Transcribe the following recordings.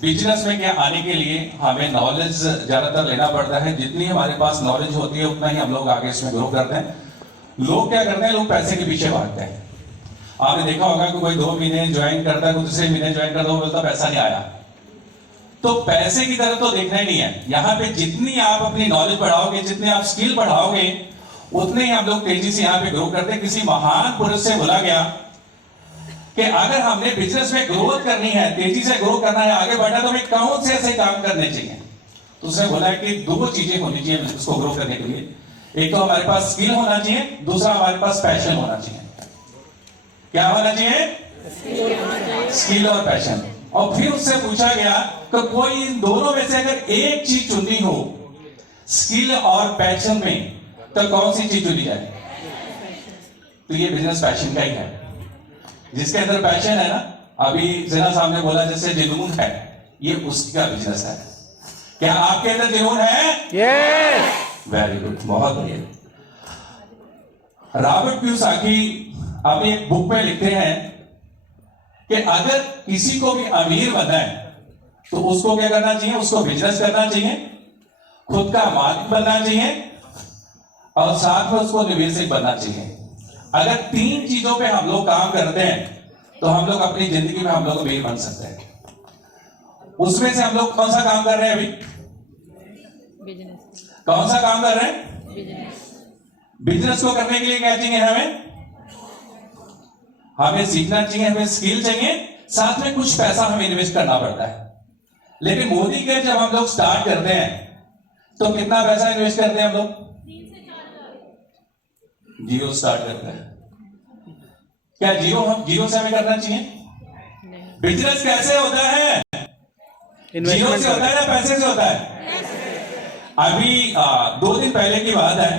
Business में क्या आने के लिए हमें नॉलेज ज्यादातर लेना पड़ता है। जितनी हमारे पास नॉलेज होती है उतना ही हम लोग आगे इसमें ग्रो करते हैं। लोग क्या करते हैं, लोग पैसे के पीछे भागते हैं। आपने देखा होगा कि कोई 2 महीने ज्वाइन करता है, कोई दूसरे महीने ज्वाइन करता है, वो बोलता पैसा नहीं आया। तो पैसे की तरफ तो देखना ही नहीं है। यहाँ पे जितनी आप अपनी नॉलेज बढ़ाओगे, जितने आप स्किल बढ़ाओगे, उतने ही हम लोग तेजी से यहाँ पे ग्रो करते हैं। किसी महान पुरुष से बोला गया कि अगर हमने बिजनेस में ग्रोथ करनी है, तेजी से ग्रो करना है, आगे बढ़ना, तो हमें कौन से ऐसे काम करने चाहिए। तो उसने बोला कि 2 चीजें होनी चाहिए बिजनेस को ग्रो करने के लिए। एक तो हमारे पास स्किल होना चाहिए, दूसरा हमारे पास पैशन होना चाहिए। क्या होना चाहिए? स्किल और पैशन। और फिर उससे पूछा गया कि कोई इन दोनों में से अगर एक चीज चुननी हो, स्किल और पैशन में, तो कौन सी चीज चुनी जाए? तो ये बिजनेस पैशन का ही है। जिसके अंदर पैशन है ना, अभी जिना साहब ने बोला जैसे जुनून है, ये उसका बिजनेस है। क्या आपके अंदर जुनून है? यस। वेरी गुड, बहुत बढ़िया। रॉबर्ट कियोसाकी अपनी एक बुक में लिखते हैं कि अगर किसी को भी अमीर बनना है तो उसको क्या करना चाहिए? उसको बिजनेस करना चाहिए, खुद का मालिक बनना चाहिए, और साथ में उसको निवेशक बनना चाहिए। अगर 3 चीजों पे हम लोग काम करते हैं तो हम लोग अपनी जिंदगी में हम लोग अमीर बन सकते हैं। उसमें से हम लोग कौन सा काम कर रहे हैं अभी? बिजनेस। कौन सा काम कर रहे हैं? बिजनेस। बिजनेस को करने के लिए क्या चाहिए हमें सीखना चाहिए, हमें स्किल चाहिए, साथ में कुछ पैसा हमें इन्वेस्ट करना पड़ता है। लेकिन मोदी के जब हम लोग स्टार्ट करते हैं तो कितना पैसा इन्वेस्ट करते हैं हम लोग? 0 स्टार्ट करते हैं। क्या जीरो से हमें करना चाहिए? बिजनेस कैसे होता है? जीरो से होता है या पैसे से होता है? अभी 2 दिन पहले की बात है,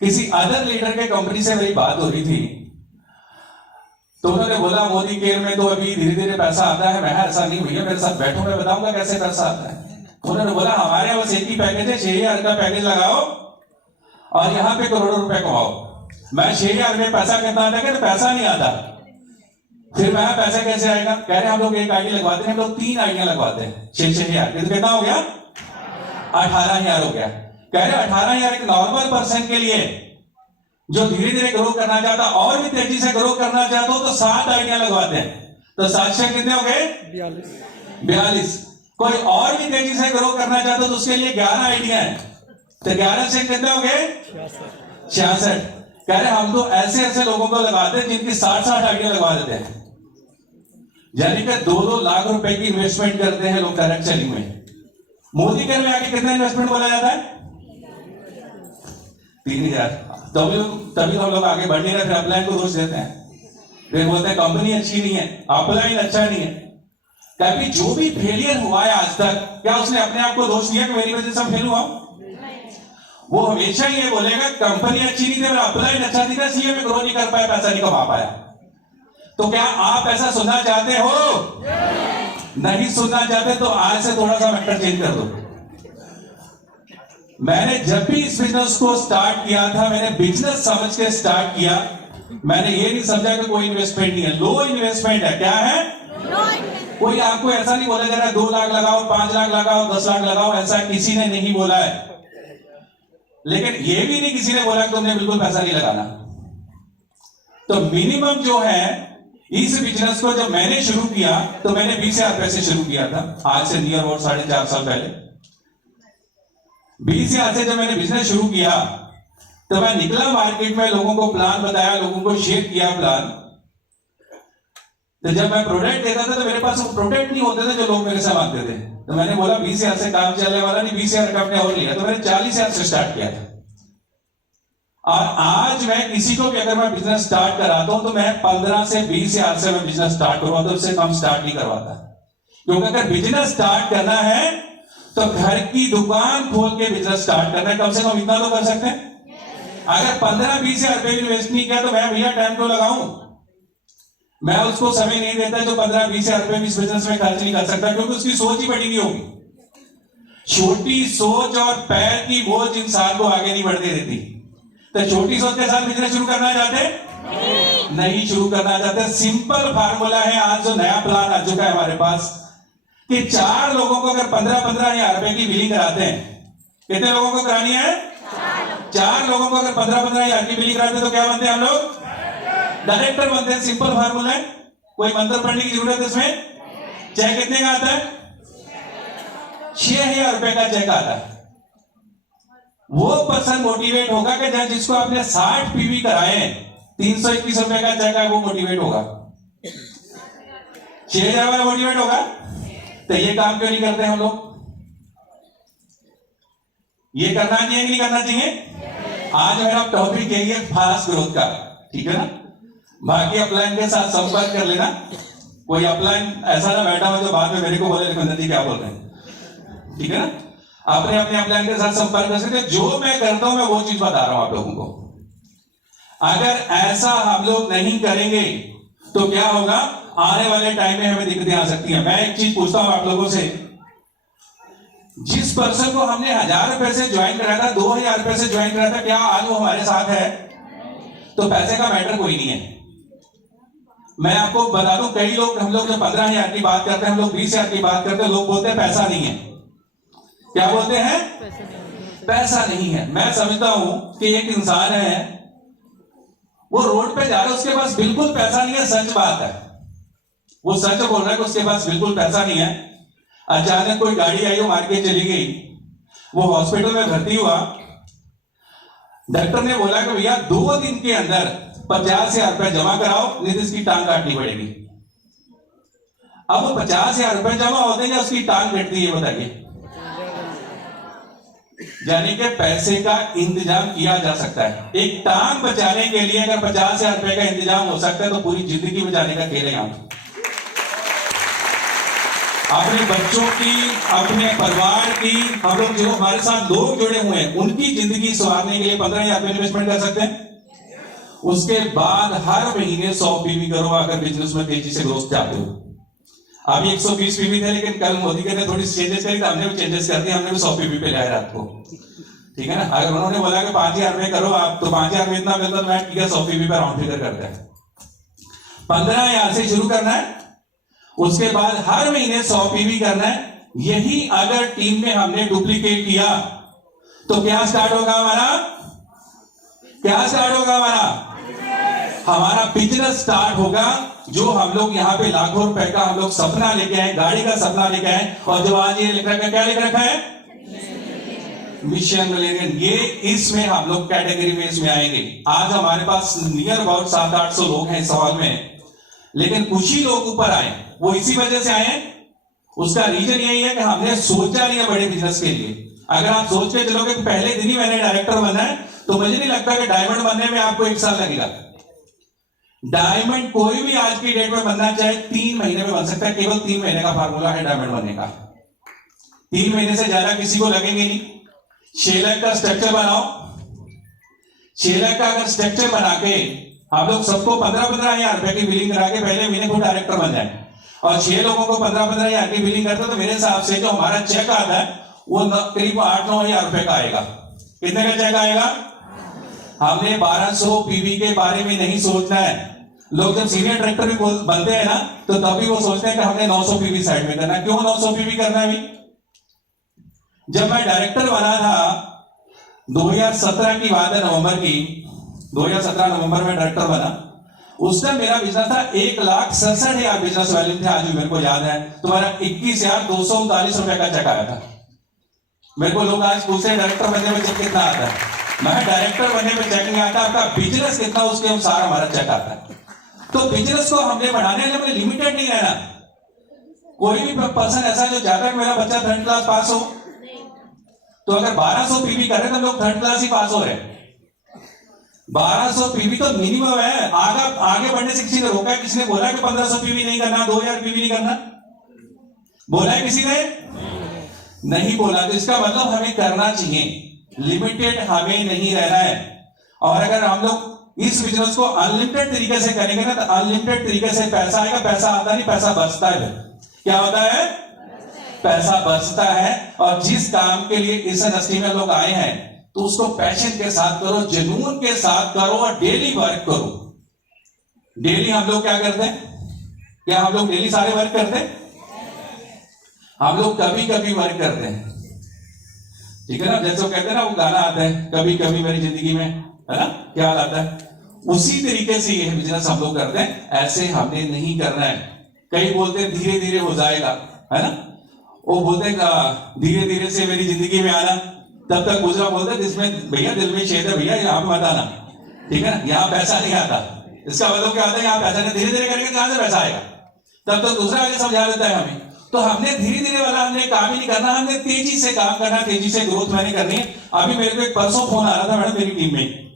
किसी अदर लीडर के कंपनी से मेरी बात हो रही थी, तो उन्होंने बोला मोदी केयर में तो अभी धीरे धीरे पैसा आता है। मैं ऐसा नहीं भैया, मेरे साथ बैठो, मैं बताऊंगा कैसे पैसा आता है। उन्होंने बोला हमारे यहाँ बस एक ही पैकेज है, 6,000 का पैकेज लगाओ और यहाँ पे करोड़ों रुपए कमाओ। मैं 6,000 में पैसा कितना आता है? तो पैसा नहीं आता। फिर मैं पैसा कैसे आएगा? कह रहे हम लोग एक आईडी लगवाते हैं, हम लोग 3 आईडियां लगवाते हैं, 6,000। कितना हो गया? 18,000 हो गया। कह रहे 18,000 एक नॉर्मल पर्सन के लिए जो धीरे धीरे ग्रो करना चाहता, और भी तेजी से ग्रो करना चाहता हो, तो 7 आईडियां लगवाते हैं। तो 7 से कितने हो गए? 42। कोई और भी तेजी से ग्रो करना चाहता हो तो उसके लिए 11 आइडिया है। तो 11 से कितने हो गए? 66। कह रहे हम तो ऐसे ऐसे लोगों को लगाते हैं जिनकी 60 आइडिया लगवा देते हैं। यानी कि 2-2 लाख रुपए की इन्वेस्टमेंट करते हैं लोग डायरेक्ट सेलिंग में। मोदी केयर में आगे कितना इन्वेस्टमेंट बोला जाता है? 3,000। तभी हम लोग आगे बढ़ नहीं रहे। फिर अपलाइन को दोष देते हैं, फिर बोलते हैं कंपनी अच्छी नहीं है, अपलाइन अच्छा नहीं है। क्योंकि जो भी फेलियर हुआ है आज तक, क्या उसने अपने आप को दोष दिया कि मेरी वजह से फेल हुआ? वो हमेशा ये बोलेगा कंपनी अच्छी नहीं थी, मेरा अपलाइन अच्छा नहीं था, इसलिए मैं ग्रो नहीं कर पाया, पैसा नहीं कमा पाया। तो क्या आप ऐसा सुनना चाहते हो? नहीं सुनना चाहते तो आज से थोड़ा सा मैटर चेंज कर दो। मैंने जब भी इस बिजनेस को स्टार्ट किया था, मैंने बिजनेस समझ के स्टार्ट किया। मैंने ये नहीं समझा कि कोई इन्वेस्टमेंट नहीं है, लो इन्वेस्टमेंट है। क्या है? कोई आपको ऐसा नहीं बोला जा रहा है 2 लाख लगाओ, 5 लाख लगाओ, 10 लाख लगाओ, ऐसा किसी ने नहीं बोला है। लेकिन ये भी नहीं किसी ने बोला कि तुमने बिल्कुल पैसा नहीं लगाना। तो मिनिमम जो है इस बिजनेस को जब मैंने शुरू किया तो मैंने 20,000 रुपए से शुरू किया था, आज से नियर अबाउट 4.5 साल पहले। 20,000 से जब मैंने बिजनेस शुरू किया तो मैं निकला मार्केट में, लोगों को प्लान बताया, लोगों को शेयर किया प्लान। तो जब मैं प्रोडक्ट देता था तो मेरे पास वो प्रोडक्ट नहीं होते थे जो लोग मेरे से मांगते थे। तो मैंने बोला 20,000 से काम चलने वाला नहीं, 20,000 का अपने और लिया। तो मैंने 40,000 से स्टार्ट किया था। और आज मैं किसी को भी अगर मैं बिजनेस स्टार्ट कराता हूं तो मैं 15 से 20,000 से मैं बिजनेस स्टार्ट करवाता हूं, उससे कम स्टार्ट नहीं करवाता। क्योंकि अगर बिजनेस स्टार्ट करना है तो घर की दुकान खोल के बिजनेस स्टार्ट करना है, कम से कम इतना तो कर सकते हैं। अगर 15-20,000 रुपए इन्वेस्ट नहीं किया तो मैं भैया टाइम क्यों लगाऊं? मैं उसको समय नहीं देता जो 15-20,000 रुपए इस बिजनेस में खर्च नहीं कर सकता, क्योंकि उसकी सोच ही बड़ी नहीं होगी। छोटी सोच और पैर की बोझ इंसान को आगे नहीं बढ़ने देती। तो छोटी सोच के साथ बिजनेस शुरू करना चाहते? नहीं शुरू करना चाहते। सिंपल फार्मूला है, आज जो नया प्लान आ चुका है हमारे पास, कि 4 लोगों को अगर 15-15 हजार रुपए की बिलिंग कराते हैं, कितने लोगों को करानी है? 4 लोगों को अगर 15-15 हजार की बिलिंग कराते हैं तो क्या बनते हैं हम लोग? डायरेक्टर बनते हैं। सिंपल फार्मूला है, कोई मंत्र पढ़ने की जरूरत है इसमें। चेक कितने का आता है? 6,000 रुपए का चेक आता है। वो पर्सन मोटिवेट होगा कि जब जिसको आपने 60 पीवी कराए हैं, 321 रुपए का चेक है, वो मोटिवेट होगा। 6,000 वाला मोटिवेट होगा। तो ये काम क्यों नहीं करते हम लोग? ये करना चाहिए कि नहीं करना चाहिए? आज मेरा टॉपिक यही है, फास्ट ग्रोथ का, ठीक है ना। बाकी अपलाइन के साथ संपर्क कर लेना। कोई अपलाइन ऐसा ना बैठा हो जो बाद में मेरे को बोले निकुंदन जी क्या बोल रहे हैं, ठीक है ना। आपने अपने अपलाइन के साथ संपर्क कर सकते। जो मैं करता हूं मैं वो चीज बता रहा हूं आप लोगों को। अगर ऐसा हम लोग नहीं करेंगे तो क्या होगा? आने वाले टाइम में हमें दिक्कतें आ सकती हैं। मैं एक चीज पूछता हूं आप लोगों से, जिस पर्सन को हमने 1,000 रुपए से ज्वाइन कराया था, 2,000 रुपए से ज्वाइन कराया था, क्या आज वो हमारे साथ है? तो पैसे का मैटर कोई नहीं है। मैं आपको बता दूं, कई लोग, हम लोग जब 15,000 की बात करते हैं, हम लोग 20,000 की बात करते हैं, लोग बोलते हैं पैसा नहीं है। क्या बोलते हैं? पैसा नहीं है। मैं समझता हूं कि एक इंसान है, वो रोड पे जा रहा है, उसके पास बिल्कुल पैसा नहीं है, सच बात है, वो सच बोल रहा है कि उसके पास बिल्कुल पैसा नहीं है। अचानक कोई गाड़ी आई, वो मार के चली गई, वो हॉस्पिटल में भर्ती हुआ। डॉक्टर ने बोला कि भैया 2 दिन के अंदर 50,000 रुपए जमा कराओ, नहीं तो इसकी टांग काटनी पड़ेगी। अब वो 50,000 रुपए जमा होते हैं या उसकी टांग कटती है, बताइए। यानी कि पैसे का इंतजाम किया जा सकता है। एक टांग बचाने के लिए अगर 50,000 रुपए का इंतजाम हो सकता है तो पूरी जिंदगी बचाने का खेल है यहां। अपने बच्चों की, अपने परिवार की, हम लोग जो हमारे साथ लोग जुड़े हुए हैं, उनकी जिंदगी संवारने के लिए 15,000 रुपए इन्वेस्टमेंट कर सकते हैं। उसके बाद हर महीने 100 पीवी करो अगर बिजनेस में तेजी से ग्रोथ चाहते हो। अभी 120 पीवी थे, लेकिन कल मोदी ने थोड़ी चेंजेस करी, हमने भी चेंजेस कर दिए, हमने भी 100 पीवी पे लाया रात को, ठीक है ना। अगर उन्होंने बोला कि 5,000 रुपए करो आप, तो 5,000 में इतना मिलता, मैं ठीक है 100 पीवी पे राउंड फिगर करते हैं। 15,000 से शुरू करना है, उसके बाद हर महीने 100 पीवी करना है। यही अगर टीम में हमने डुप्लीकेट किया तो क्या स्टार्ट होगा हमारा? क्या स्टार्ट होगा हमारा? हमारा बिजनेस स्टार्ट होगा। जो हम लोग यहाँ पे लाखों रुपए का हम लोग सपना लेके आए, गाड़ी का सपना लेके आए, और जो आज ये लिख रखा है, क्या लिख रखा है? Mission millennium. ये इसमें हम लोग कैटेगरी में इसमें आएंगे। आज हमारे पास नियर अबाउट 700-800 लोग हैं इस हॉल में, लेकिन कुछ ही लोग ऊपर आए। वो इसी वजह से आए हैं। उसका रीजन यही है कि हमने सोचा नहीं है बड़े बिजनेस के लिए। अगर आप सोच के चलोगे कि पहले दिन ही मैंने डायरेक्टर बनना है, तो मुझे नहीं लगता कि डायमंड बनने में आपको 1 साल लगेगा। डायमंड कोई भी आज की डेट में बनना चाहे 3 महीने में बन सकता है। केवल 3 महीने का फार्मूला है डायमंड बनने का। 3 महीने से ज्यादा किसी को लगेंगे नहीं। 6 लाख का स्ट्रक्चर बनाओ। 6 लाख का अगर स्ट्रक्चर बना के हम लोग सबको 15-15 हजार रुपए की बिलिंग करा के पहले महीने को डायरेक्टर बन जाए, और 6 लोगों को 15-15 हजार की बिलिंग करते, तो मेरे हिसाब से जो हमारा चेक आता है वो करीब 8-9 हजार रुपए का आएगा। कितने का चेक आएगा? हमने 1200 पीवी के बारे में नहीं सोचना है। लोग जब सीनियर डायरेक्टर भी बनते हैं ना, तो तभी वो सोचते हैं कि हमने 900 पीवी साइड में करना। क्यों 900 पीवी करना है? जब मैं डायरेक्टर बना था 2017 की बात है, नवंबर की, 2017 नवंबर में डायरेक्टर बना। उस टाइम मेरा बिजनेस था 1,67,000 बिजनेस वैल्यू थे। आज भी मेरे को याद है। तुम्हारा 21,239 रुपए का चेक आया था। मेरे को लोग आज पूछते हैं डायरेक्टर बनने में चेक कितना आता है। मैं डायरेक्टर बनने में चेक नहीं आता, आपका बिजनेस कितना उसके अनुसार हमारा चेक आता है। तो बिजनेस को हमने बढ़ाने के लिए लिमिटेड नहीं रहना। कोई भी पर्सन ऐसा जो चाहता है मेरा बच्चा 3rd क्लास पास हो, तो अगर 1200 पीवी कर रहे हैं तो हम लोग 3rd क्लास ही पास हो रहे हैं। 1200 पीवी तो मिनिमम है। आगे बढ़ने से किसी ने रोका? किसी ने बोला कि 1500 पीवी नहीं करना, 2000 पीवी नहीं करना? बोला है किसी ने? नहीं बोला। तो इसका मतलब हमें करना चाहिए। लिमिटेड हमें नहीं रहना है। और अगर हम लोग इस बिजनेस को अनलिमिटेड तरीके से करेंगे ना, तो अनलिमिटेड तरीके से पैसा आएगा। पैसा आता नहीं, पैसा बचता है। क्या होता है? पैसा बचता है। और जिस काम के लिए इस इंडस्ट्री में लोग आए हैं, तो उसको पैशन के साथ करो, जुनून के साथ करो, और डेली वर्क करो। डेली हम लोग क्या करते हैं? क्या हम लोग डेली सारे वर्क करते हैं? हम लोग कभी कभी वर्क करते हैं, ठीक है ना, जैसे वो कहते हैं ना, वो गाना आता है कभी कभी मेरी जिंदगी में, है ना, क्या आता है, उसी तरीके से ये बिजनेस हम लोग करते हैं। ऐसे हमने नहीं करना है। कई बोलते हैं धीरे धीरे हो जाएगा, है ना, वो बोलते हैं धीरे धीरे से मेरी जिंदगी में आना, तब तक दूसरा बोलते हैं जिसमें भैया दिल में छेद है भैया यहाँ पे मत आना, ठीक है ना, यहाँ पैसा नहीं आता। इसका मतलब क्या आता है, यहाँ पैसा नहीं, धीरे धीरे करके कहां से पैसा आएगा, तब तक दूसरा आगे समझा देता है हमें। तो हमने धीरे धीरे वाला हमने काम ही नहीं करना, हमने तेजी से काम करना, तेजी से ग्रोथ मैंने करनी है। अभी मेरे को एक परसों फोन आ रहा था मैडम मेरी टीम में,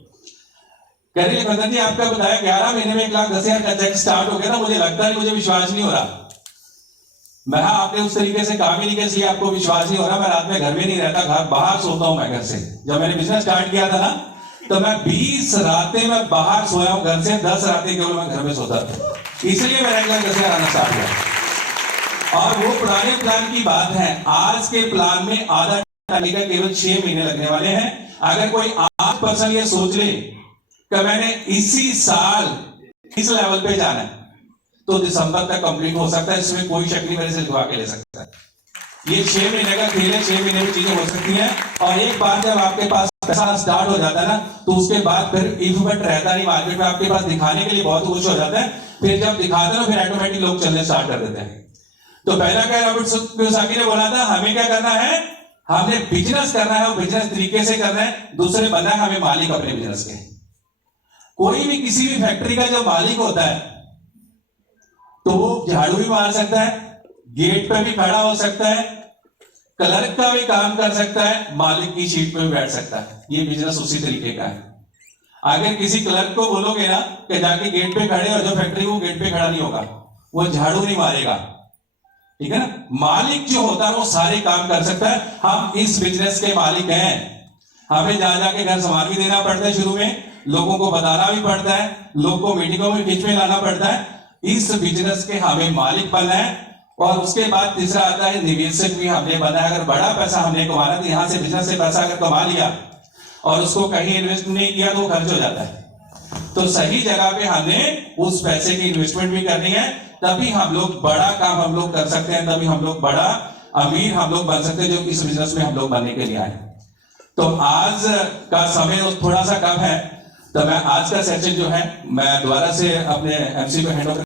कह रही है मदन जी आपका बताया 11 महीने में 1,10,000 का चेक स्टार्ट हो गया था, मुझे लगता नहीं, मुझे विश्वास नहीं हो रहा। मैं आपने उस तरीके से काम ही नहीं किया इसलिए आपको विश्वास नहीं हो रहा। मैं रात में घर में नहीं रहता, घर बाहर सोता हूं मैं घर से। जब मैंने बिजनेस स्टार्ट किया था ना, तो मैं 20 रातें मैं बाहर सोया हूं घर से, 10 रातें केवल मैं घर में सोता था, इसलिए मैंने 1,10,000 आना स्टार्ट किया। और वो पुराने प्लान की बात है, आज के प्लान में आधा टाइम का केवल 6 महीने लगने वाले हैं। अगर कोई 8% ये सोच ले कि मैंने इसी साल इस लेवल पे जाना है, तो दिसंबर तक कंप्लीट हो सकता है, इसमें कोई शक नहीं, मेरे से लिखवा के ले सकता है। ये 6 महीने का खेल है, 6 महीने में चीजें हो सकती हैं। और एक बार जब आपके पास पैसा स्टार्ट हो जाता है ना, तो उसके बाद फिर इफ बट रहता नहीं मार्केट में, आपके पास दिखाने के लिए बहुत कुछ हो जाता है। फिर जब दिखाते ना, फिर ऑटोमेटिक लोग चलने स्टार्ट कर देते हैं। तो पहला क्या रॉबर्ट कियोसाकी ने बोला था, हमें क्या करना है, हमने बिजनेस करना है और बिजनेस तरीके से करना है। दूसरे बनना है हमें मालिक अपने बिजनेस के। कोई भी किसी भी फैक्ट्री का जो मालिक होता है, तो वो झाड़ू भी मार सकता है, गेट पे भी खड़ा हो सकता है, क्लर्क का भी काम कर सकता है, मालिक की सीट पे भी बैठ सकता है। ये बिजनेस उसी तरीके का है। अगर किसी क्लर्क को बोलोगे ना कि जाके गेट पे खड़े हो, जो फैक्ट्री वो गेट पे खड़ा नहीं होगा, वो झाड़ू नहीं मारेगा, ठीक है ना। मालिक जो होता है वो सारे काम कर सकता है। हम इस बिजनेस के मालिक हैं। हमें जा जाके घर सामान भी देना पड़ता है, शुरू में लोगों को बताना भी पड़ता है, लोग को मीटिंगों में बीच में लाना पड़ता है। इस बिजनेस के हमें मालिक बनना है। और उसके बाद तीसरा आता है निवेशक भी हमने बनना है। अगर बड़ा पैसा हमने कमाना, तो यहां से बिजनेस से पैसा अगर कमा लिया और उसको कहीं इन्वेस्ट नहीं किया तो खर्च हो जाता है। तो सही जगह पे हमने उस पैसे की इन्वेस्टमेंट भी करनी है, तभी हम लोग बड़ा काम हम लोग कर सकते हैं, तभी हम लोग बड़ा अमीर हम लोग बन सकते हैं, जो इस बिजनेस में हम लोग बनने के लिए आए। तो आज का समय थोड़ा सा कम है, तो मैं आज का सेशन जो है मैं दोबारा से अपने एमसी को हैंड ओवर